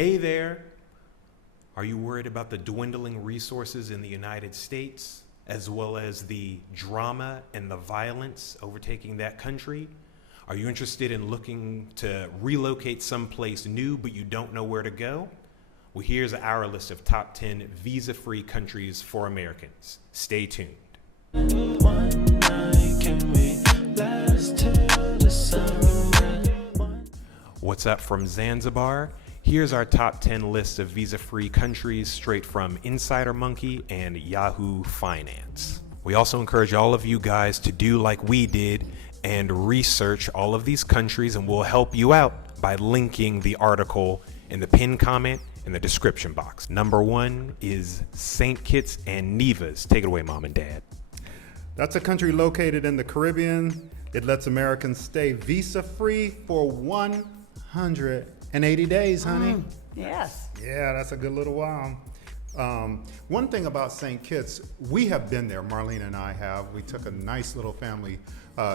Hey there. Are you worried about the dwindling resources in the United States, as well as the drama and the violence overtaking that country? Are you interested in looking to relocate someplace new, but you don't know where to go? Well, here's our list of top 10 visa-free countries for Americans. Stay tuned. What's up from Zanzibar? Here's our top 10 list of visa-free countries straight from Insider Monkey and Yahoo Finance. We also encourage all of you guys to do like we did and research all of these countries, and we'll help you out by linking the article in the pinned comment in the description box. Number 1 is St. Kitts and Nevis. Take it away, Mom and Dad. That's a country located in the Caribbean. It lets Americans stay visa-free for 180 days, honey. Yes. Yeah, that's a good little while. One thing about St. Kitts, we have been there, Marlene and I have. We took a nice little family,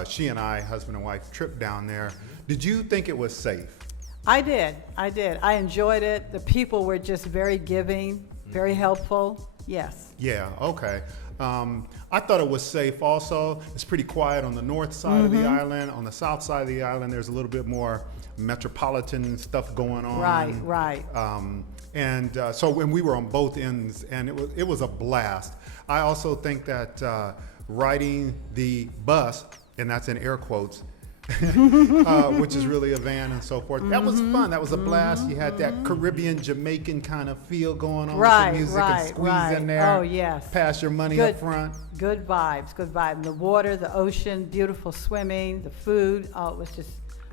she and I, husband and wife, trip down there. Did you think it was safe? I did. I enjoyed it. The people were just very giving, very helpful. Yes. Yeah, okay. I thought it was safe also. It's pretty quiet on the north side of the island. On the south side of the island, there's a little bit more metropolitan stuff going on. Right. So when we were on both ends, and it was a blast. I also think that riding the bus, and that's in air quotes, which is really a van and so forth. That was fun. That was a blast. You had that Caribbean, Jamaican kind of feel going on with the music and squeeze in there. Oh, yes. Pass your money up front. Good vibes. The water, the ocean, beautiful swimming, the food. Oh, it was just,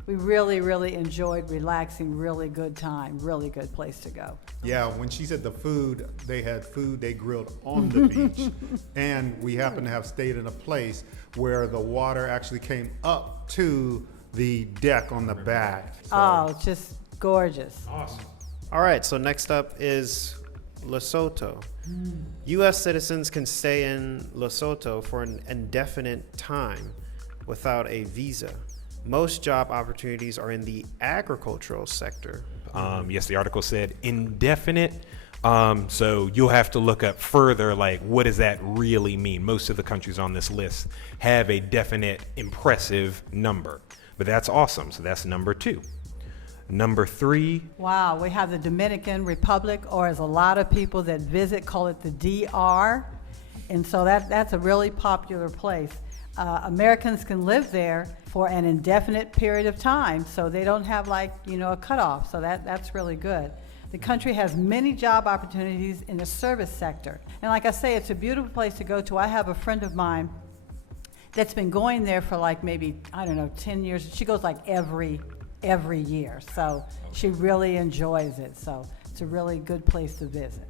we really, really enjoyed relaxing. Really good time. Really good place to go. Yeah, when she said the food, they had food they grilled on the beach. And we happened to have stayed in a place where the water actually came up to the deck on the back. So. Oh, just gorgeous. Awesome. All right, so next up is Lesotho. U.S. citizens can stay in Lesotho for an indefinite time without a visa. Most job opportunities are in the agricultural sector. Yes, the article said indefinite. So you'll have to look up further, like, what does that really mean? Most of the countries on this list have a definite, impressive number. But that's awesome. So that's number 2. Number 3. Wow, we have the Dominican Republic, or as a lot of people that visit call it the DR. And so that's a really popular place. Americans can live there for an indefinite period of time, so they don't have a cutoff. So that's really good. The country has many job opportunities in the service sector. And like I say, it's a beautiful place to go to. I have a friend of mine that's been going there for maybe, 10 years. She goes every year. So she really enjoys it. So it's a really good place to visit.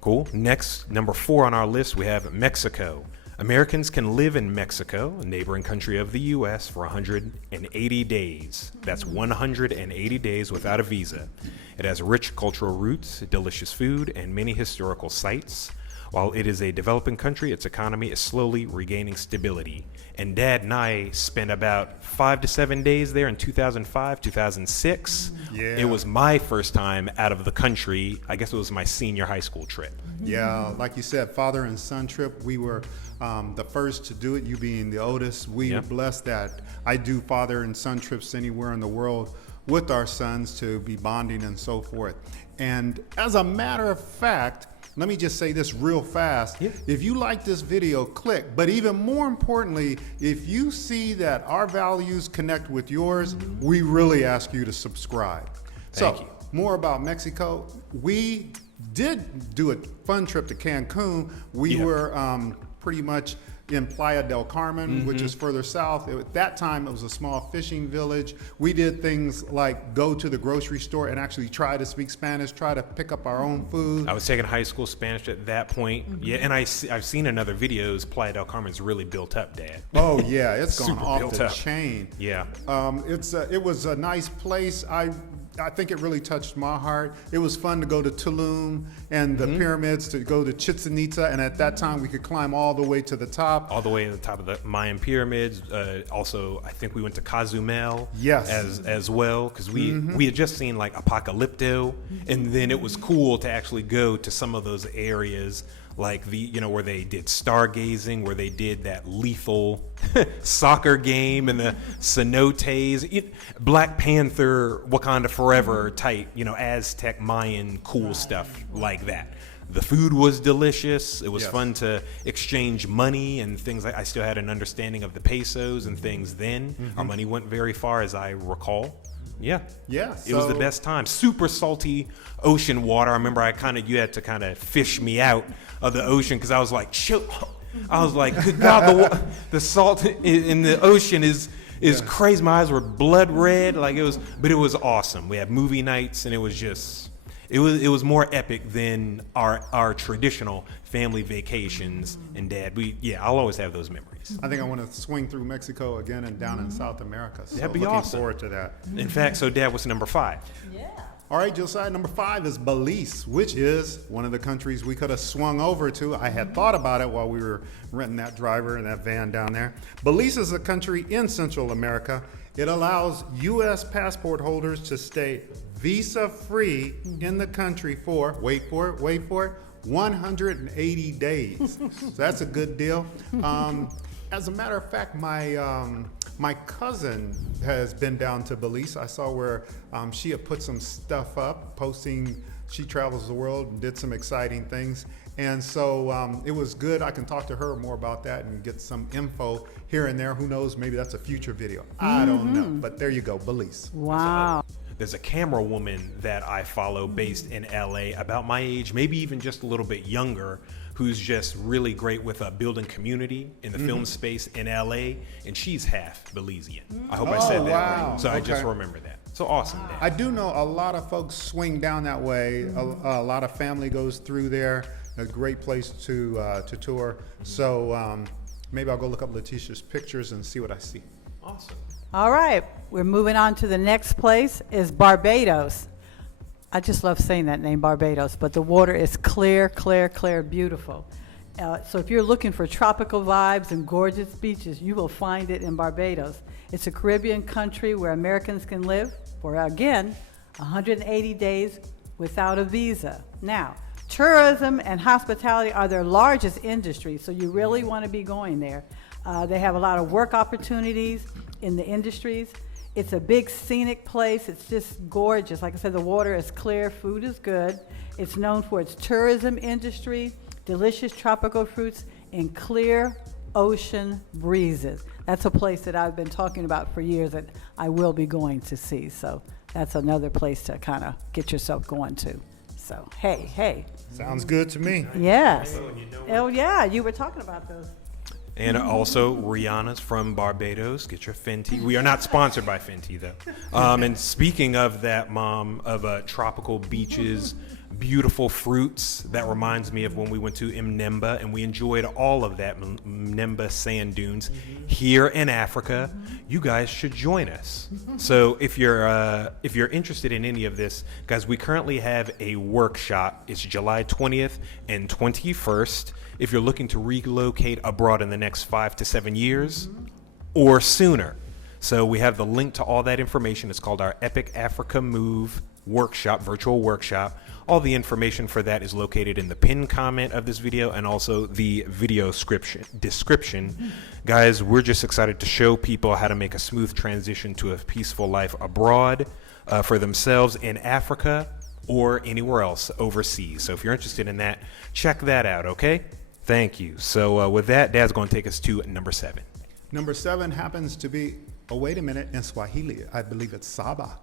Cool. Next, number 4 on our list, we have Mexico. Americans can live in Mexico, a neighboring country of the U.S., for 180 days. That's 180 days without a visa. It has rich cultural roots, delicious food, and many historical sites. While it is a developing country, its economy is slowly regaining stability. And Dad and I spent about 5 to 7 days there in 2005, 2006. Yeah. It was my first time out of the country. I guess it was my senior high school trip. Yeah, like you said, father and son trip. We were the first to do it, you being the oldest. We were blessed that I do father and son trips anywhere in the world with our sons to be bonding and so forth. And as a matter of fact, let me just say this real fast. Yeah. If you like this video, click. But even more importantly, if you see that our values connect with yours, we really ask you to subscribe. Thank you. More about Mexico. We did do a fun trip to Cancun. We were pretty much in Playa del Carmen, which is further south. At that time, it was a small fishing village. We did things like go to the grocery store and actually try to speak Spanish, try to pick up our own food. I was taking high school Spanish at that point. Yeah, and I've seen in other videos, Playa del Carmen's really built up, Dad. Oh yeah, it's gone Super off built the up. chain. Yeah. It was a nice place. I think it really touched my heart. It was fun to go to Tulum and the pyramids, to go to Chichen Itza, and at that time we could climb all the way to the top. All the way to the top of the Mayan pyramids. Also, I think we went to Cozumel Yes. as well, because we had just seen like Apocalypto, and then it was cool to actually go to some of those areas, like where they did stargazing, where they did that lethal soccer game and the cenotes, Black Panther, Wakanda Forever type, Aztec, Mayan, cool stuff like that. The food was delicious. It was Yes. fun to exchange money and things. I still had an understanding of the pesos and things then. Our money went very far, as I recall. Yeah. Yeah, It was the so- best time. Super salty ocean water. I remember you had to kind of fish me out of the ocean, because I was like, good God, the salt in the ocean is crazy. My eyes were blood red. But it was awesome. We had movie nights, and it was just, it was more epic than our traditional family vacations. And Dad, I'll always have those memories. I think I want to swing through Mexico again and down in South America. So That'd be looking awesome. forward to that. In fact, so Dad, what's number 5? Yeah. All right, Josiah, number 5 is Belize, which is one of the countries we could have swung over to. I had thought about it while we were renting that driver and that van down there. Belize is a country in Central America. It allows U.S. passport holders to stay visa-free in the country for, wait for it, 180 days. So that's a good deal. As a matter of fact, my cousin has been down to Belize. I saw where she had put some stuff up, posting. She travels the world and did some exciting things. And so it was good. I can talk to her more about that and get some info here and there. Who knows? Maybe that's a future video. I don't know. But there you go, Belize. Wow. There's a camera woman that I follow based in LA, about my age, maybe even just a little bit younger, who's just really great with building community in the film space in LA, and she's half Belizean. I hope I said that wow. right. So I just Okay. remember that. So awesome, Dad. I do know a lot of folks swing down that way. A lot of family goes through there. A great place to tour. So maybe I'll go look up Letitia's pictures and see what I see. Awesome. All right, we're moving on to the next place is Barbados. I just love saying that name, Barbados, but the water is clear, clear, clear, beautiful. So if you're looking for tropical vibes and gorgeous beaches, you will find it in Barbados. It's a Caribbean country where Americans can live for, again, 180 days without a visa. Now, tourism and hospitality are their largest industry, so you really want to be going there. They have a lot of work opportunities in the industries. It's a big scenic place. It's just gorgeous. Like I said, the water is clear, food is good. It's known for its tourism industry, delicious tropical fruits, and clear ocean breezes. That's a place that I've been talking about for years that I will be going to see. So that's another place to kind of get yourself going to. So, hey. Sounds good to me. Yes. Oh, yeah, you were talking about those. And also, Rihanna's from Barbados. Get your Fenty. We are not sponsored by Fenty, though. And speaking of that, Mom, of tropical beaches, beautiful fruits, that reminds me of when we went to Mnemba, and we enjoyed all of that Mnemba sand dunes here in Africa. You guys should join us. So if you're interested in any of this, guys, we currently have a workshop. It's July 20th and 21st. If you're looking to relocate abroad in the next 5 to 7 years or sooner. So we have the link to all that information. It's called our Epic Africa Move Workshop, virtual workshop. All the information for that is located in the pinned comment of this video and also the video description. Guys, we're just excited to show people how to make a smooth transition to a peaceful life abroad for themselves in Africa or anywhere else overseas. So if you're interested in that, check that out, okay? Thank you. So with that, Dad's going to take us to number 7. Number 7 happens to be, wait a minute, in Swahili. I believe it's Saba.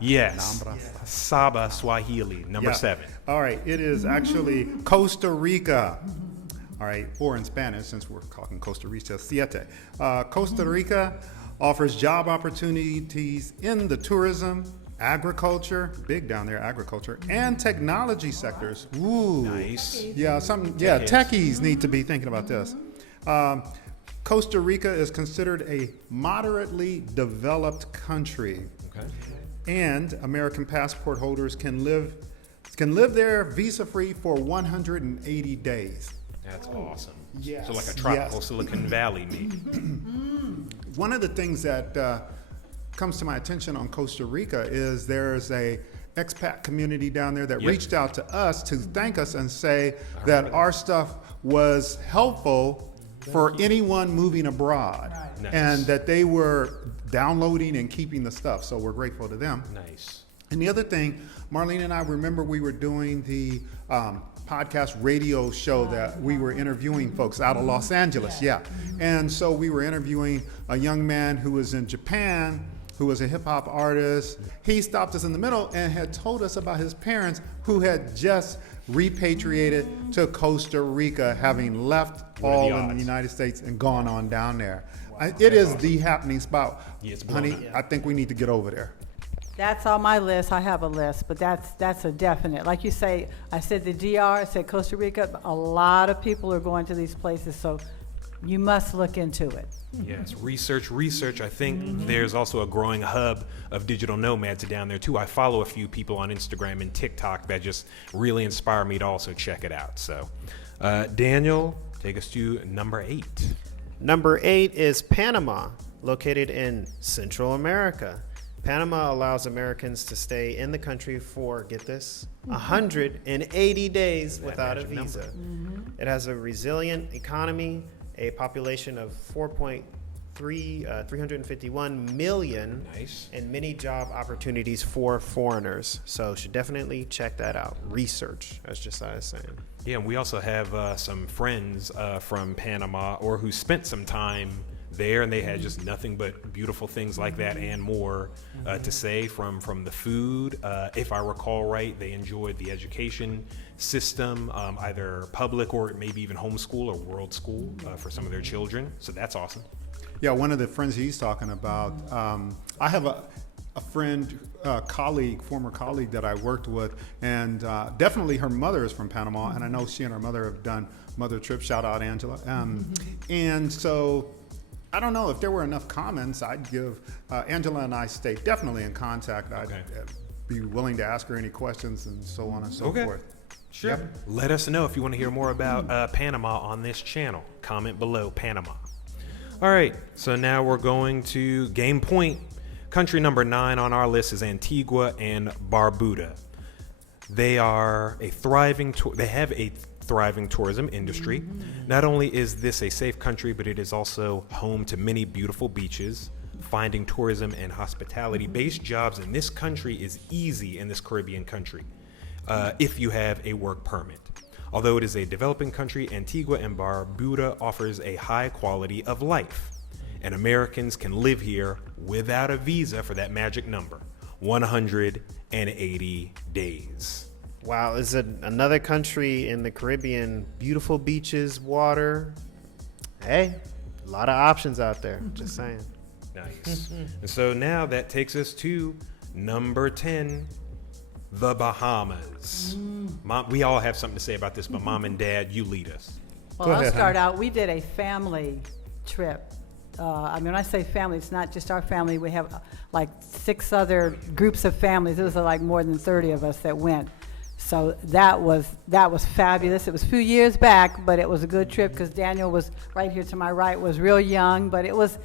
Yes. Nambra. Saba, Swahili, number Yeah. 7. All right, it is actually Costa Rica. All right, or in Spanish, since we're talking Costa Rica, siete. Costa Rica offers job opportunities in the tourism, agriculture, big down there, agriculture, and technology sectors. Ooh. Nice. Yeah, techies need to be thinking about this. Costa Rica is considered a moderately developed country. Okay. And American passport holders can live there visa-free for 180 days. That's awesome. Yes. So like a tropical Yes. Silicon Valley, maybe. One of the things that comes to my attention on Costa Rica is there's a expat community down there that Yep. reached out to us to thank us and say that our stuff was helpful for anyone moving abroad, Nice. and that they were downloading and keeping the stuff. So we're grateful to them. Nice. And the other thing, Marlene and I remember we were doing the podcast radio show that we were interviewing folks out of Los Angeles. Yeah. And so we were interviewing a young man who was in Japan, who was a hip hop artist. He stopped us in the middle and had told us about his parents who had just repatriated to Costa Rica, having left What are the all in the odds? United States and gone on down there. It is the happening spot. Yeah, it's blown Honey, up. I think we need to get over there. That's on my list. I have a list, but that's a definite. Like you say, I said the DR, I said Costa Rica. A lot of people are going to these places, so you must look into it. Yes, research. I think there's also a growing hub of digital nomads down there too. I follow a few people on Instagram and TikTok that just really inspire me to also check it out. So, Daniel, take us to number 8. Number 8 is Panama, located in Central America. Panama allows Americans to stay in the country for, get this, 180 days without a magic visa. number. It has a resilient economy, a population of 351 million, Nice. and many job opportunities for foreigners. So should definitely check that out. Research, as Josiah is saying. Yeah, and we also have some friends from Panama or who spent some time there, and they had just nothing but beautiful things like that and more to say from the food. If I recall right, they enjoyed the education system, either public or maybe even homeschool or world school for some of their children. So that's awesome. Yeah, one of the friends he's talking about, I have a friend, former colleague that I worked with, and definitely her mother is from Panama, and I know she and her mother have done mother trips. Shout out Angela. And so I don't know if there were enough comments. I'd give Angela and I stay definitely in contact. I'd be willing to ask her any questions and so on and so Okay. forth. Sure. Yep. Let us know if you want to hear more about Panama on this channel. Comment below, Panama. All right, so now we're going to Game Point. Country number 9 on our list is Antigua and Barbuda. They are a thriving. They have a thriving tourism industry. Not only is this a safe country, but it is also home to many beautiful beaches. Finding tourism and hospitality-based jobs in this country is easy in this Caribbean country if you have a work permit. Although it is a developing country, Antigua and Barbuda offers a high quality of life, and Americans can live here without a visa for that magic number, 180 days. Wow, is it another country in the Caribbean? Beautiful beaches, water. Hey, a lot of options out there. Just saying. Nice. And so now that takes us to number 10, the Bahamas. Mom, we all have something to say about this, but Mom and Dad, you lead us. Well, Go I'll ahead, start honey. out. We did a family trip. I mean, when I say family, it's not just our family. We have like 6 other groups of families. It was like more than 30 of us that went. So that was fabulous. It was a few years back, but it was a good trip because Daniel was right here to my right, was real young, but it was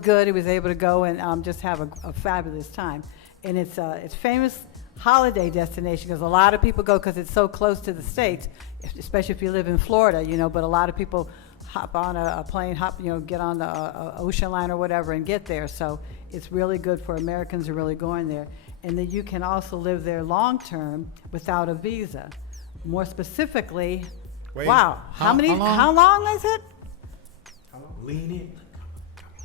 good. He was able to go and just have a fabulous time. And it's famous holiday destination because a lot of people go because it's so close to the States, especially if you live in Florida, but a lot of people hop on a plane, get on the ocean line or whatever and get there. So it's really good for Americans who are really going there. And then you can also live there long term without a visa. More specifically, Wait, wow, how long is it? Lean in.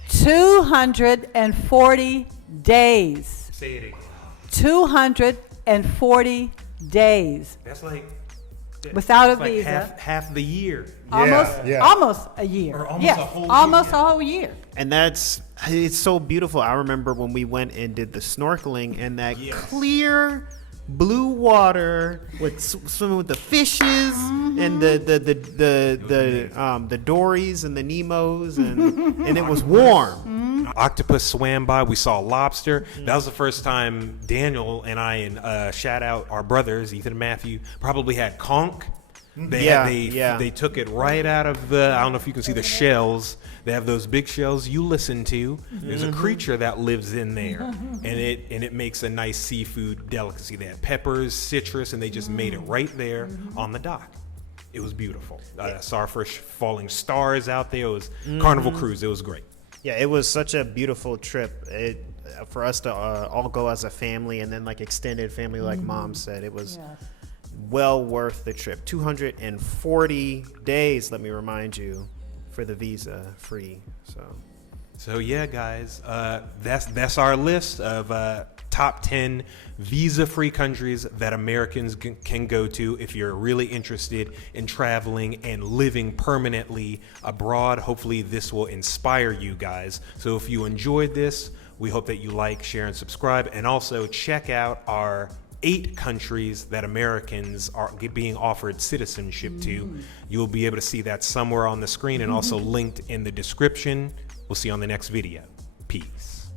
240 days. Say it again. 240 days That's like without a that's like visa. half the year. Almost a year. Or almost yes, a whole year, almost yeah. a whole year. And it's so beautiful. I remember when we went and did the snorkeling and that Yes. clear blue water with swimming with the fishes and the dories and the Nemos and it was warm. octopus swam by. We saw lobster. That was the first time Daniel and I, and shout out our brothers, Ethan and Matthew, probably had conch. They took it right out of the, I don't know if you can see the shells. They have those big shells you listen to. There's a creature that lives in there, and it makes a nice seafood delicacy. They had peppers, citrus, and they just made it right there on the dock. It was beautiful. Saw our first falling stars out there. It was Carnival Cruise. It was great. Yeah, it was such a beautiful trip. For us to all go as a family, and then like extended family, like Mom said, it was well worth the trip. 240 days, let me remind you, for the visa free. So yeah, guys, that's our list of top 10 visa-free countries that Americans can go to if you're really interested in traveling and living permanently abroad. Hopefully this will inspire you guys. So if you enjoyed this, we hope that you like, share, and subscribe, and also check out our 8 countries that Americans are being offered citizenship to. You'll be able to see that somewhere on the screen and also linked in the description. We'll see you on the next video. Peace.